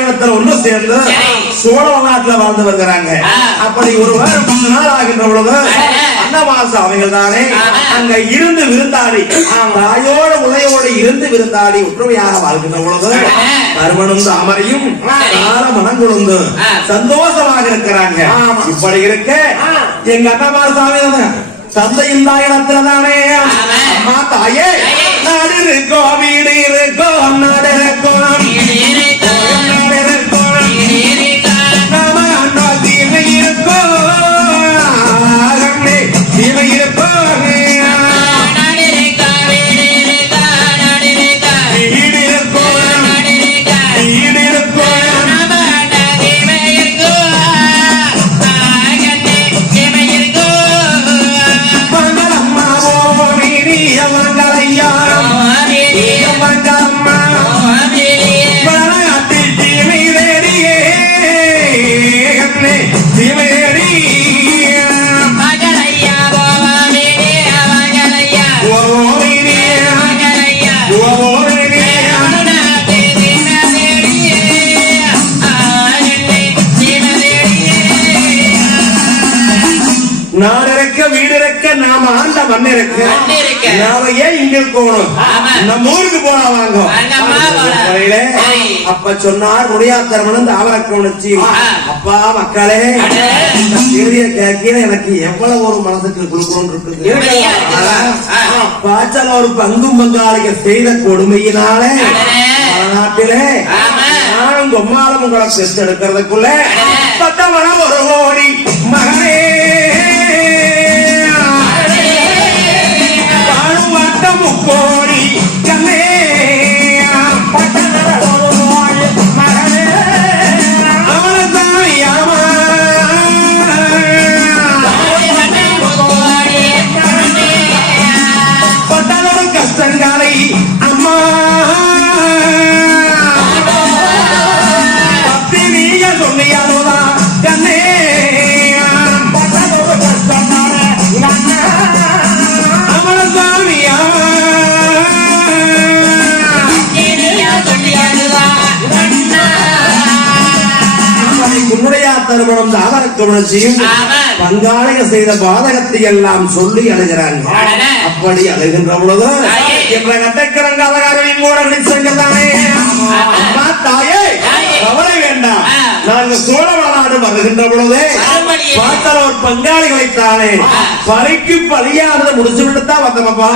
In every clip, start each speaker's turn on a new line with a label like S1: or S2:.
S1: இடத்துல ஒண்ணு சேர்ந்து
S2: சரி.
S1: சோழ நாட்டுல வாழ்ந்து வருகிறாங்க. அப்படி ஒரு மூணு நாள் ஆகின்ற பொழுது. அன்னவாசம் அவைகள் தானே. அங்க இருந்து விருந்தாடி தாயோட உதயோடு இருந்து விருந்தாடி ஒற்றுமையாக வாழ்கின்ற பொழுது. கருமனும் தாமரையும். கால மனங்குழுந்து. சந்தோஷமாக இருக்கிறாங்க. இப்படி இருக்க. எங்க அண்ணா சாமி தந்தையும் தாயிடத்துல தானே. அம்மா தாயே ஆண்ட மண் இருக்க. நாம ஏன் இங்க போகணும். நம்ம ஊருக்கு போனா வாங்க. அப்ப சொன்னார் முடியாத்தரமன் தாவர கவனிச்சு
S2: ஆ.
S1: அப்பா மக்களே. இந்த செய்தியை கேட்கிற எனக்கு எவ்வளவு ஒரு மனசுக்கு குழுக்குறோம் இருக்குது. பாய்ச்சல் ஒரு பங்கும் பங்காளிக செய்த கொடுமையினாலே. நாட்டிலே. நானும் கொம்மாளம் உங்களை பெற்று எடுக்கிறதுக்குள்ள திருமணம் தாவர கவனத்தையும்
S2: ஆமா.
S1: பங்காளிக செய்த பாதகத்தை எல்லாம் சொல்லி அழுகிறாங்க. அப்படி அழுகின்ற பொழுது. என்ற கட்டக்கிழங்கு அலகாரவின் கூட நிச்சயங்கள்தானே அம்மா தாயே. கவலை வேண்டாம். நாங்க சோழ மாநாடு வருகின்ற பொழுது ஒரு பங்காளிகளைத்தானே
S2: ஆ.
S1: பலிக்கு பலியானதை முடிச்சு விட்டு தான் வந்தோம்ப்பா.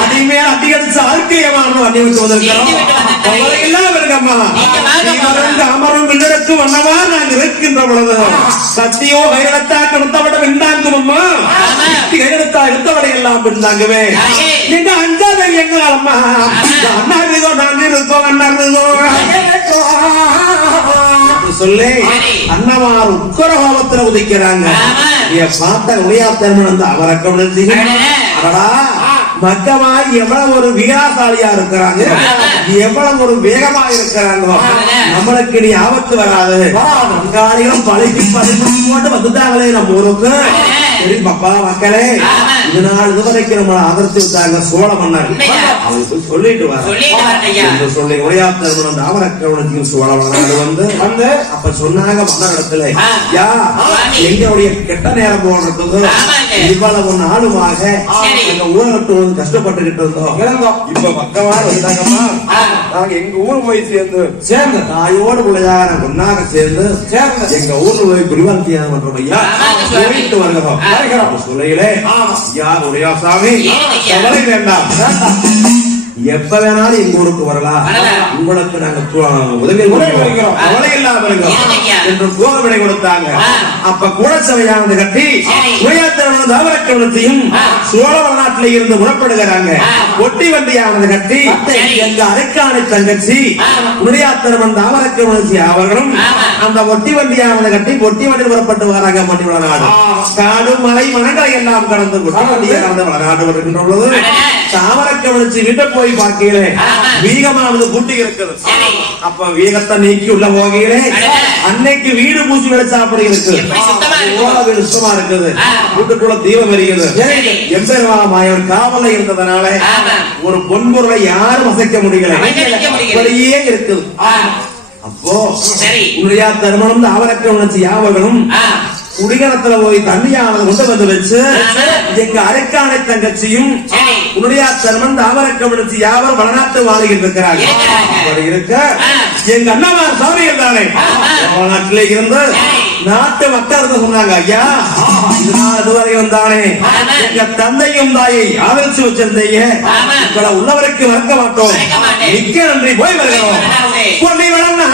S1: அடிமையா அடி அடிச்சு ஆழ்க்கையமான அடி விட்டு வந்திருக்கிறோம். கவலை இல்லாம அமரும் விண்ணருக்கு வண்ணவா நாங்கள் இருக்கின்ற பொழுது சத்தியோ கையெழுத்தா கொடுத்தவிட விண்ணாங்கும் அம்மா
S2: ஆமா.
S1: கையெழுத்தா எடுத்தவடை எல்லாம் பின்னாங்குவே
S2: தாயே.
S1: நீங்க அஞ்சாத எங்க அம்மா அண்ணா இருக்கோம் அண்ணா இருக்கோம் சொல்லி
S2: சரி.
S1: அண்ணமார் உக்கரபாவத்துல உதிக்கிறாங்க. நீ பார்த்த உடையாத்தன்மன் வந்து அவரை கவனிச்சு
S2: அடடே.
S1: மக்கமாய் எவ்வளவு ஒரு வீராசாலியா இருக்கிறாங்க. எவ்வளவு ஒரு வேகமா இருக்கிறாங்க
S2: ஆமா.
S1: நம்மளுக்கு நீ ஆபத்து வராது பங்காளிகளும் பழிக்கு பழிக்கு போட்டு வந்துட்டாங்களே நம்ம ஊருக்கு. சரி பாப்பா மக்களே
S2: ஆமா.
S1: இது நாள் இதுவரைக்கும் நம்மளை ஆதரித்து விட்டாங்க சோழ மன்னர்? அவங்க சொல்லிட்டு வர சொல்லி உடையாத்தருமன் தாவரக்கவனத்தையும் சோழ மன்னர் வந்து வந்து அப்ப சொன்னாங்க மன்னர் இடத்துல. யா. எங்களுடைய கெட்ட நேரம்
S2: ஆமாங்க.
S1: இவ்வளவு நாளுமாக. எங்க கஷ்டப்பட்டுக்கிட்டு இருந்தோம்
S3: இருந்தோம்.
S1: இப்ப பக்கமா வந்தாங்கம்மா. நாங்க எங்க ஊர் போய் சேர்ந்து
S3: சேர்ந்து
S1: தாயோடு பிள்ளையாக ஒன்னாக சேர்ந்து
S3: சேர்ந்து.
S1: எங்க ஊர்ல போய் குருவாந்தியாக பண்றோம் ஐயா. போயிட்டு வருகிறோம்
S2: ஆ.
S1: வருகிறோம் சொல்லையிலே. யார் உடையா சாமி? கவலை வேண்டாம் எப்ப வேணாலும் எங்க ஊருக்கு வரலாம். உங்களுக்கு நாங்க உதவி. கவலை இல்லாம இருக்கோம்
S2: ஏன் ஐயா?
S1: என்று கோவிடை கொடுத்தாங்க. அப்ப கூட சபையானது கட்டி
S2: சரி.
S1: உடையாத்திரவன தாவரக்கவனத்தையும்
S2: ஆ.
S1: சோழ நாட்டில இருந்து புறப்படுகிறாங்க. ஒட்டி வண்டியானது கட்டி. எங்க அரைக்காணி தங்கச்சி
S2: ஆமா.
S1: உடையாத்திரவன் தாவரக்கவனச்சி அவர்களும். அந்த ஒட்டி வண்டியானது கட்டி ஒட்டி வண்டி புறப்பட்டு வராங்க மண்டி வளநாடு. காடு மலை மனங்களை எல்லாம் கடந்து கடந்து வளநாடு வருகின்ற பொழுது வீட்டை போய் பார்க்கிறேன். வீகமானது கூட்டி இருக்குது
S2: சரி.
S1: அப்ப வீகத்தை நீக்கி உள்ள போகிறேன்
S2: அடடே.
S1: அன்னைக்கு வீடு பூச்சி வெளிச்சா அப்படி இருக்கு
S2: சுத்தமா
S1: இருக்குது. வீட்டுக்குள்ள தீபம் எரியுது
S2: சரி.
S1: எம்பெருமாயவர் காவல இருந்ததுனால. ஒரு பொன்பொருளை யாரும் அசைக்க முடியல. அப்படியே இருக்குது. அப்போ உன்னுடைய திருமணம் தாவரக்க உணர்ச்சி யாவர்களும் குடிகரத்துல போய் தண்ணியானது கொண்டு வந்து வச்சு. எங்க அரைக்காணை தங்கச்சியும். உன்னுடைய தாவரக்க உணர்ச்சி யாவர் வடநாட்டு வாழ்கிட்டு. அப்படி இருக்க. எங்க அண்ணாவார் சாமிகள் தானே
S2: ஆமா.
S1: வடநாட்டிலே இருந்து. நாட்டு மக்களுக்கு சொன்னாங்க ஐயா இதுவரையும் தானே. எங்க தந்தையும் தாயை ஆதரிச்சு வச்சிருந்தீங்க. உங்களை உள்ளவருக்கு மறக்க மாட்டோம். மிக்க நன்றி போய் வருகிறோம். பொன்னி வளர்ந்த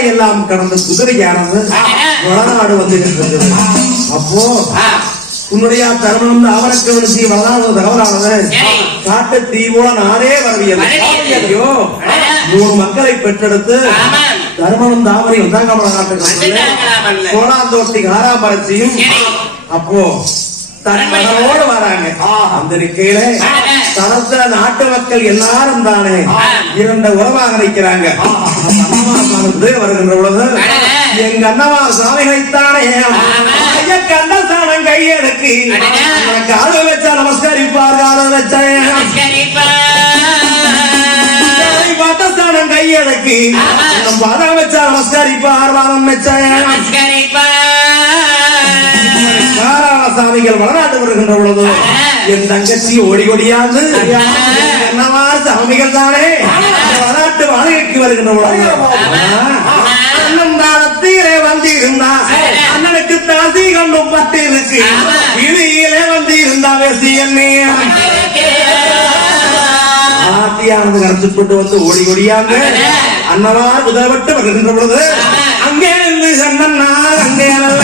S1: வனங்களை எல்லாம் கடந்து குதிரையானது வடநாடு வந்து நின்றது அப்போ உன்னுடைய தருணம் அவனுக்கு விழுத்தி வளரானது தகவலானது. காட்டு தீ போல நானே வரவியது. மூணு மக்களை பெற்றெடுத்து. தருமணம் தாமரை வந்தாங்கமல நாட்டுக்கு. சோழாந்தோட்டி ஆராமரட்சியும்
S2: சரி.
S1: அப்போ தன் மகனோடு வராங்க. அந்த இருக்கையில
S2: அடடா.
S1: தனத்துல நாட்டு மக்கள் எல்லாரும் தானே. இரண்ட உறவாக நிற்கிறாங்க வருகின்ற பொழுது. எங்க அண்ணவா சாமிகளைத்தானே கண்டசானம் கையெடுக்கு
S2: அடடா.
S1: காது வச்சா நமஸ்கரிப்பார் காது வச்சா
S2: நமஸ்கரிப்பா.
S1: பாட்டஸ்தானம் கையெடுக்கு. பாதம் வச்சா நமஸ்கரிப்பார் வாதம் வச்சா
S2: நமஸ்கரிப்பா.
S1: சாமிகள் வளநாட்டு வருகின்ற பொழுது என் தங்கச்சி ஓடி ஓடியாந்து என்னவா சாமிகள் தானே? வளநாட்டு வாழ்க்கைக்கு வருகின்ற பொழுது அண்ணன் தானத்திலே வந்திருந்தா அண்ணனுக்கு தாசி கண்டும் பட்டு இருக்கு விதியிலே வந்து இருந்தா ஆத்தியானது கரைச்சுப்பட்டு வந்து ஓடி ஓடியாங்க அண்ணவா உதவட்டு வருகின்ற பொழுது அங்கே இருந்து அண்ணன்னா அங்கே அல்ல.